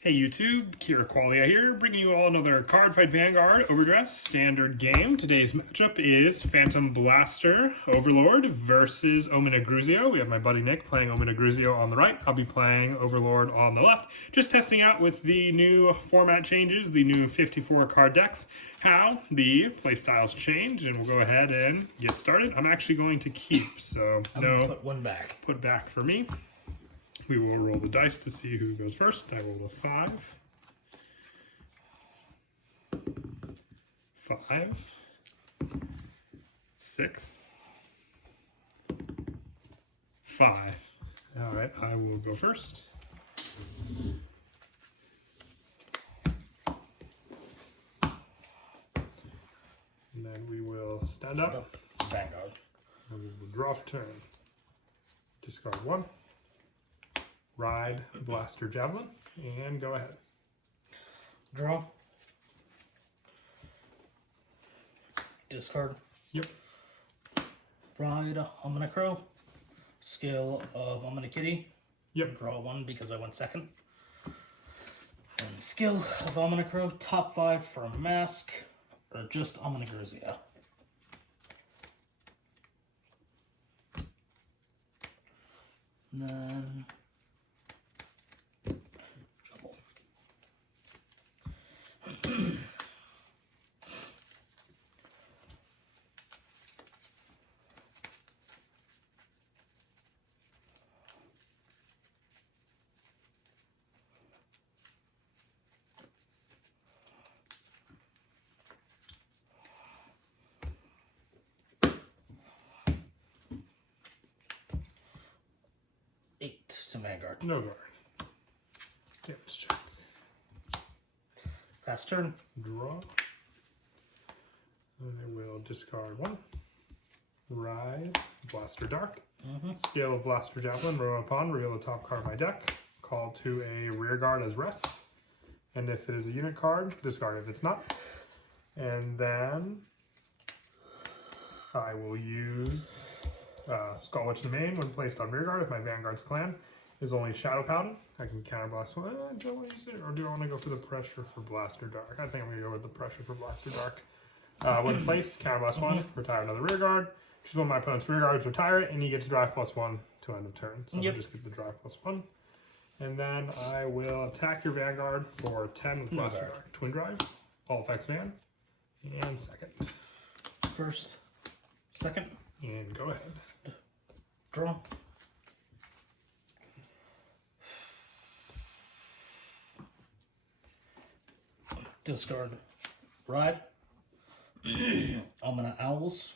Hey YouTube, Kira Qualia here, bringing you all another Cardfight Vanguard Overdress standard game. Today's matchup is Phantom Blaster Overlord versus Ominagruzio. We have my buddy Nick playing Ominagruzio on the right. I'll be playing Overlord on the left. Just testing out with the new format changes, the new 54 card decks, how the playstyles change, and we'll go ahead and get started. I'm actually going to keep, so I'm gonna put one back. Put back for me. We will roll the dice to see who goes first. I rolled a 5. 5. 6. 5. All right, I will go first. And then we will stand up. Vanguard. And we will draw for turn. Discard 1. Ride Blaster Javelin, and go ahead. Draw. Discard. Yep. Ride Ominagruzio. Skill of Ominakitty. Yep. Draw 1 because I went second. And skill of Ominagruzio. Top 5 for Mask. Or just Ominagruzio. And then shuffle. 8 to Vanguard. No guard. Damage check. Pass turn. Draw. And I will discard 1. Ride Blaster Dark. Scale of Blaster Javelin. Roll upon. Reveal the top card of my deck. Call to a rear guard as rest. And if it is a unit card, discard if it's not. And then I will use Skull Witch Domain when placed on rear guard if my Vanguard's clan is only Shadow Paladin. I can counterblast one. Do I want to use it, or do I want to go for the pressure for Blaster Dark? I think I'm going to go with the pressure for Blaster Dark. When placed, counterblast 1, retire another rear guard. Choose one of my opponent's rear guards, retire it, and you get to drive +1 to end of turn. So I'll just get the drive +1. And then I will attack your Vanguard for 10 with Blaster Dark. Twin drive, all effects van, and second. First. Second. And go ahead. Draw. Discard. Ride. Almana Owls.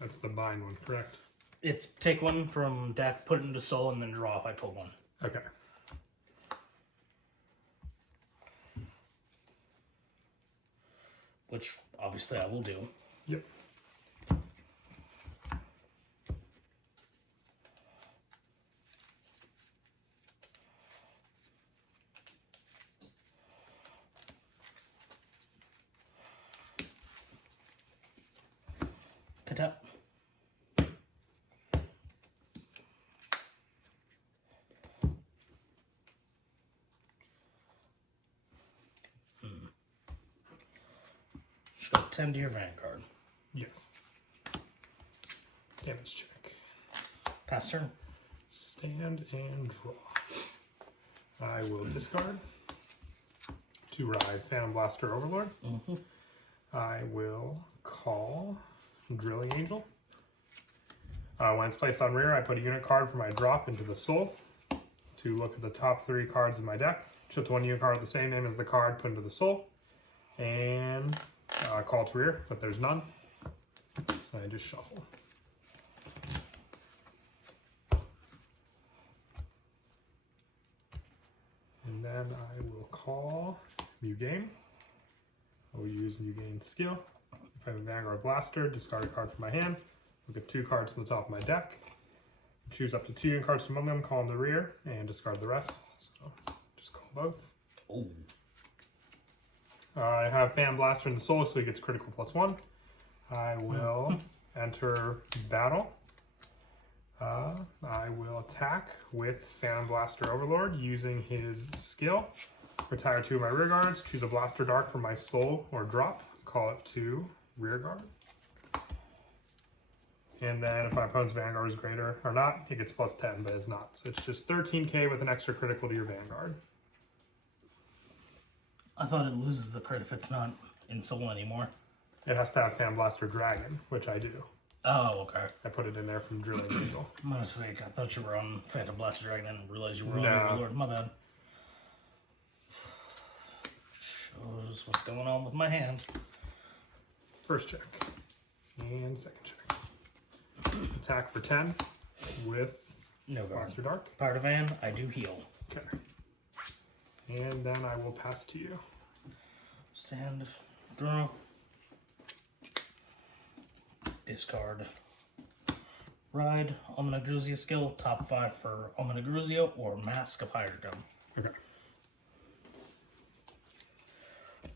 That's the bind one, correct? It's take 1 from deck, put it into soul, and then draw if I pull 1. Okay. Which, obviously, I will do. Yep. Katap. Just got 10 to your Vanguard. Yes. Damage check. Pass turn. Stand and draw. I will discard to ride Phantom Blaster Overlord. I will call Drilling Angel. When it's placed on rear, I put a unit card for my drop into the soul to look at the top 3 cards in my deck. Shift 1 unit card with the same name as the card put into the soul. And call to rear, but there's none. So I just shuffle. And then I will call Mugane. I will use Mugane's skill. If I have a Vanguard Blaster, discard a card from my hand. Look at 2 cards from the top of my deck. Choose up to 2 unit cards from among them, call them to rear, and discard the rest. So just call both. Oh. I have Phantom Blaster in the soul, so he gets critical +1. I will enter battle. I will attack with Phantom Blaster Overlord using his skill. Retire 2 of my rear guards, choose a Blaster Dark from my soul or drop, call it to rear guard. And then if my opponent's Vanguard is greater or not, it gets plus 10, but it's not. So it's just 13k with an extra critical to your Vanguard. I thought it loses the crit if it's not in soul anymore. It has to have Fan Blaster Dragon, which I do. Oh, okay. I put it in there from Drilling Angel. I'm gonna say, I thought you were on Phantom Blaster Dragon and realized you were on No. Overlord. My bad. Shows what's going on with my hand. First check. And second check. Attack for 10 with No guard. Blaster Dark. Part of Van, I do heal. Okay. And then I will pass to you. Stand, draw, discard, ride, Ominagruzio skill, top 5 for Ominagruzio or Mask of Hydrodome. Okay.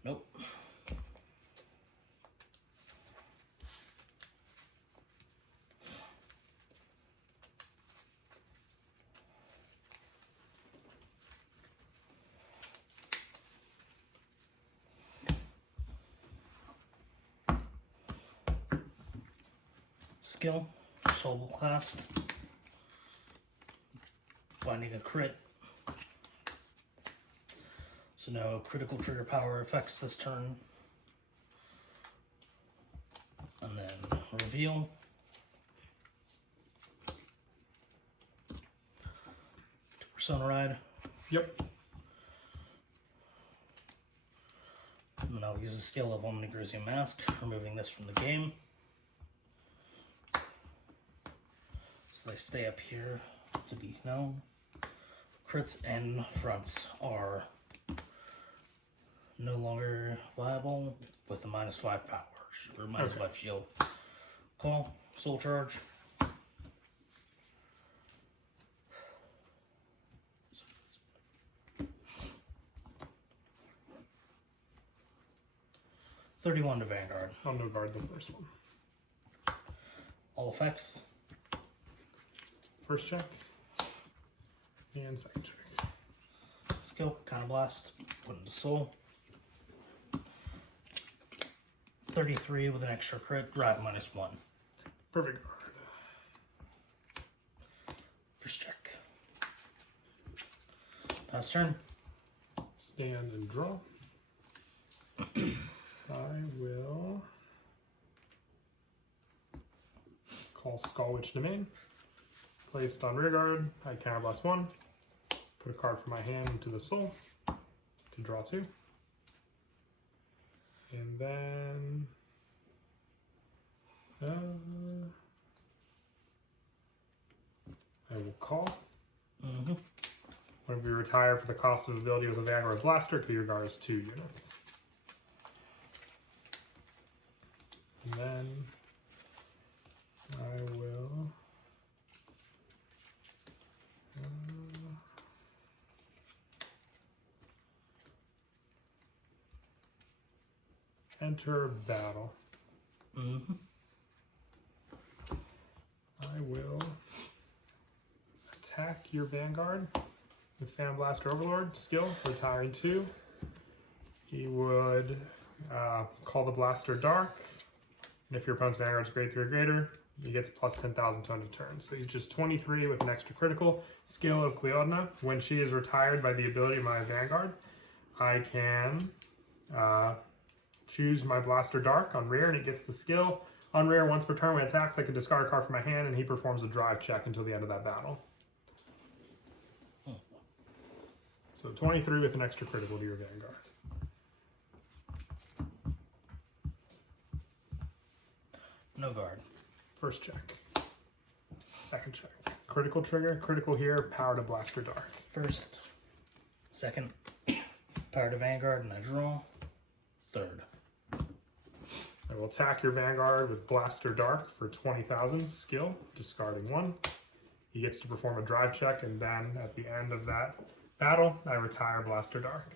Nope. Skill, Soul Blast, finding a crit. So no critical trigger power affects this turn. And then reveal. Persona Ride. Yep. And then I'll use a skill of Ominagruzio Mask, removing this from the game. So they stay up here to be known. Crits and fronts are no longer viable with a -5 power or -5 shield. Call, soul charge. $31 to Vanguard. I'll no guard the first one. All effects. First check. And second check. Skill, Counterblast, put into soul. 33 with an extra crit, drive -1. Perfect guard. First check. Pass turn. Stand and draw. I will call Skullwitch Domain. Placed on rear guard, I counterblast 1. Put a card from my hand into the soul to draw 2. And then I will call. When we retire for the cost of ability with a Vanguard Blaster, to your guard's 2 units. And then I will enter battle. I will attack your Vanguard with Fan Blaster Overlord skill, retiring 2. He would call the Blaster Dark. And if your opponent's Vanguard's grade 3 or greater, he gets plus 10,000 to end of turn. So he's just 23 with an extra critical. Skill of Cleodna. When she is retired by the ability of my Vanguard, I can choose my Blaster Dark on rear, and it gets the skill. On rear, once per turn when it attacks, I can discard a card from my hand, and he performs a drive check until the end of that battle. So 23 with an extra critical to your Vanguard. No guard. First check. Second check. Critical trigger. Critical here. Power to Blaster Dark. First. Second. Power to Vanguard and I draw. Third. I will attack your Vanguard with Blaster Dark for 20,000 skill, discarding 1. He gets to perform a drive check, and then at the end of that battle, I retire Blaster Dark.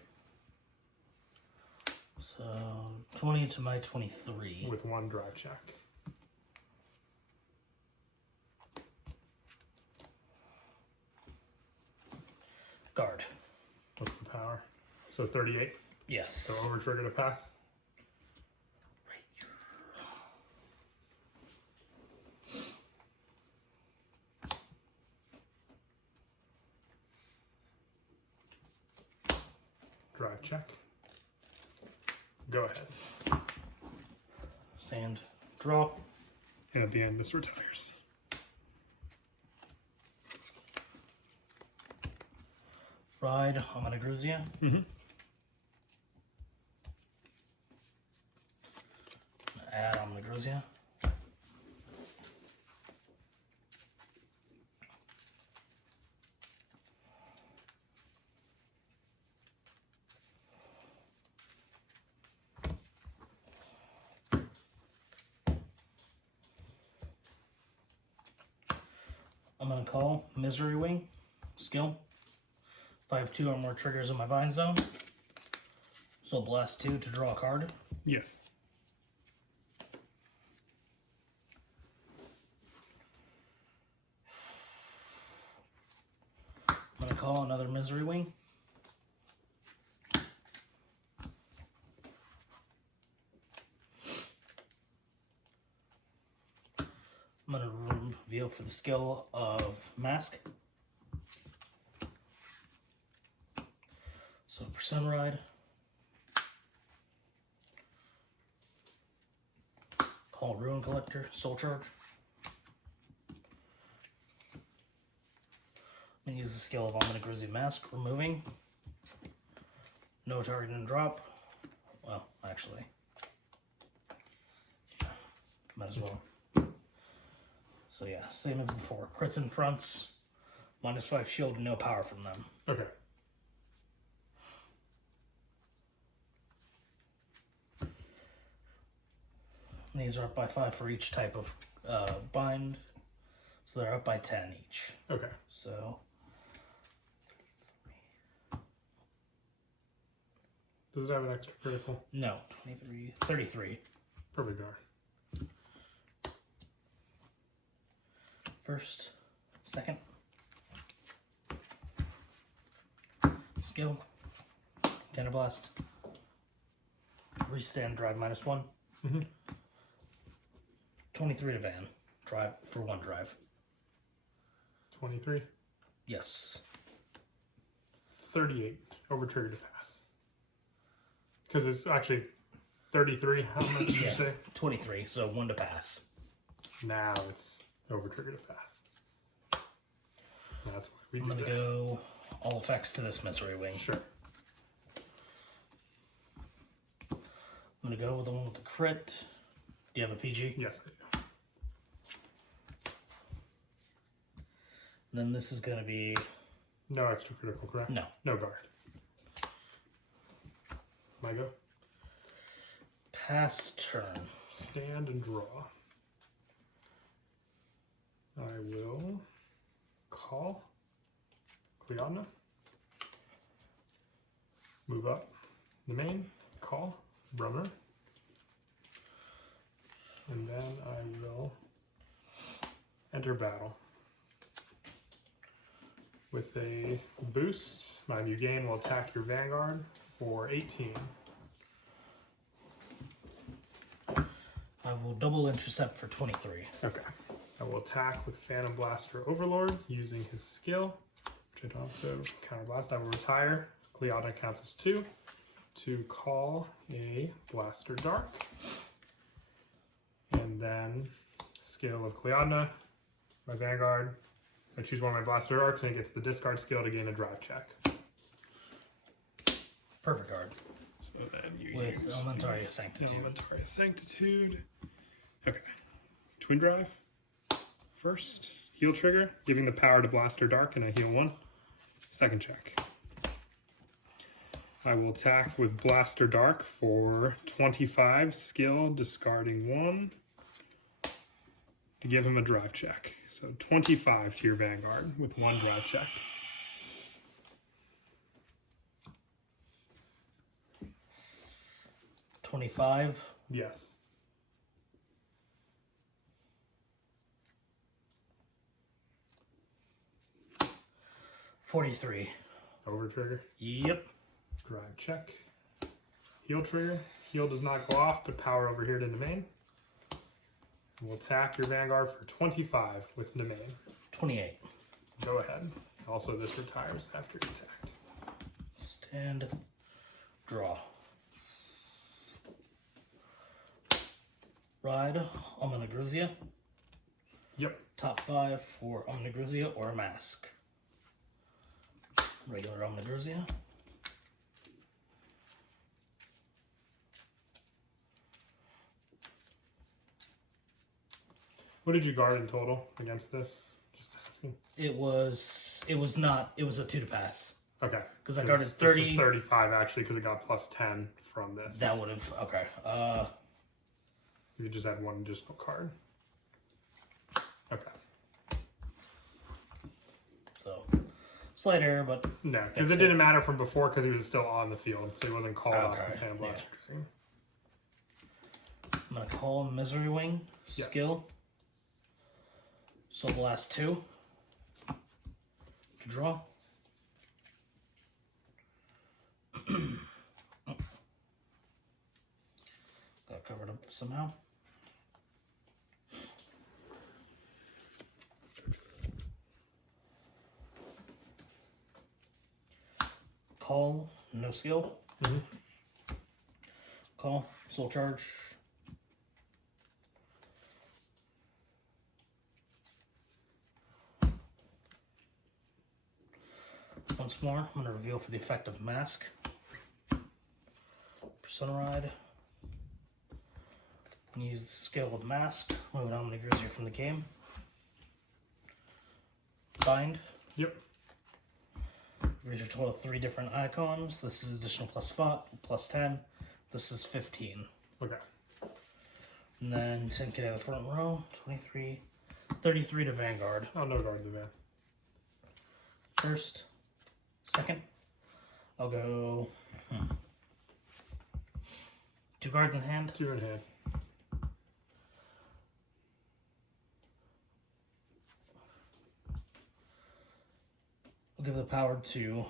So 20 to my 23. With 1 drive check. Guard. What's the power? So 38. Yes. So over trigger to pass. Drive check. Go ahead. Stand. Draw. And at the end, this retires. Ride Ominagruzio. Mm-hmm. Add Ominagruzio. I'm going to call Misery Wing. Skill. If I have 2 or more triggers in my Vine Zone, so blast 2 to draw a card. Yes. I'm going to call another Misery Wing. I'm going to reveal for the skill of Mask. So for Sunride, call Ruin Collector, Soul Charge. I'm going to use the skill of Ominagruzio Mask, removing. No target and drop. Well, actually, yeah, might as well. So yeah, same as before. Crits and fronts, -5 shield, no power from them. Okay. These are up by 5 for each type of bind, so they're up by 10 each. Okay. So Does it have an extra critical? no, 23, 33. Perfect guard. First, second. Skill. Tender Blast. Restand, drive -1. Mm-hmm. 23 to Van. Drive for 1 drive. 23. Yes. 38. Over trigger to pass. Because it's actually 33. How much did you say? 23, so 1 to pass. Now it's over trigger to pass. That's why we I'm do going to that. go all effects to this Misery Wing. Sure. I'm going to go with the one with the crit. Do you have a PG? Yes, I do. Then this is going to be... No extra critical, correct? No. No guard. My go? Pass turn. Stand and draw. I will call Cleodna. Move up the main. Call Brummer. And then I will enter battle. With a boost, my new game will attack your Vanguard for 18. I will double intercept for 23. Okay. I will attack with Phantom Blaster Overlord using his skill, which I don't have to counter blast. I will retire. Cleodna counts as 2 to call a Blaster Dark. And then skill of Cleodna, my Vanguard. I choose one of my Blaster Darks and it gets the discard skill to gain a drive check. Perfect guard. So then you With use Elementaria Sanctitude. Elementaria Sanctitude. Okay. Twin Drive. First, heal trigger, giving the power to Blaster Dark, and I heal 1. Second check. I will attack with Blaster Dark for 25 skill, discarding 1 to give him a drive check. So 25 to your Vanguard with 1 drive check. $25. Yes. $43. Over trigger. Yep. Drive check. Heal trigger. Heal does not go off, but power over here to domain. We'll attack your Vanguard for 25 with domain. 28. Go ahead. Also, this retires after you're attacked. Stand. Draw. Ride Ominagruzio. Yep. Top 5 for Ominagruzio or a mask. Regular Ominagruzio. What did you guard in total against this? Just asking. It was a 2 to pass. Okay. Because I guarded This 30. was 35 actually because it got plus 10 from this. That would have, okay. You just had one additional card. Okay. So, slight error, but... No, because it didn't matter from before because he was still on the field, so he wasn't called off Okay, the Fan Blast. yeah. I'm going to call Misery Wing. Yes. Skill. So blast 2. To draw. Got covered up somehow. Call, no skill. Call, soul charge. Once more, I'm going to reveal for the effect of Mask. Persona Ride. Use the skill of Mask. Move an Ominagruzio from the game. Bind. Yep. Raise your total of 3 different icons. This is additional plus 10. This is 15. Okay. And then 10k out of the front row. 23. 33 to Vanguard. Oh, no guard to man. First. Second. I'll go... 2 cards in hand. 2 in hand. I'll give the power to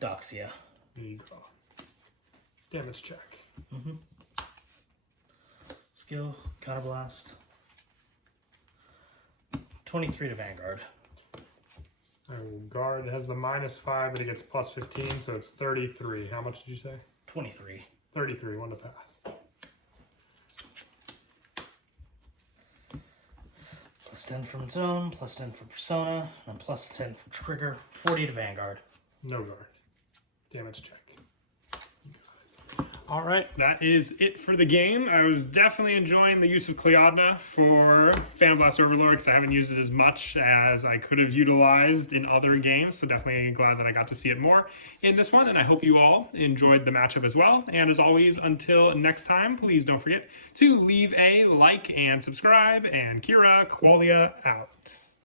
Doxia. There you go. Damage check. Skill, Counterblast. 23 to Vanguard. I will guard. It has the -5, but it gets plus 15, so it's 33. How much did you say? 23. 33. 1 to pass. Plus 10 from its own, plus 10 for Persona, and plus 10 for Trigger. 40 to Vanguard. No guard. Damage check. All right, that is it for the game. I was definitely enjoying the use of Cleodna for Phantom Blast Overlord because I haven't used it as much as I could have utilized in other games. So definitely glad that I got to see it more in this one. And I hope you all enjoyed the matchup as well. And as always, until next time, please don't forget to leave a like and subscribe. And Kira Qualia out.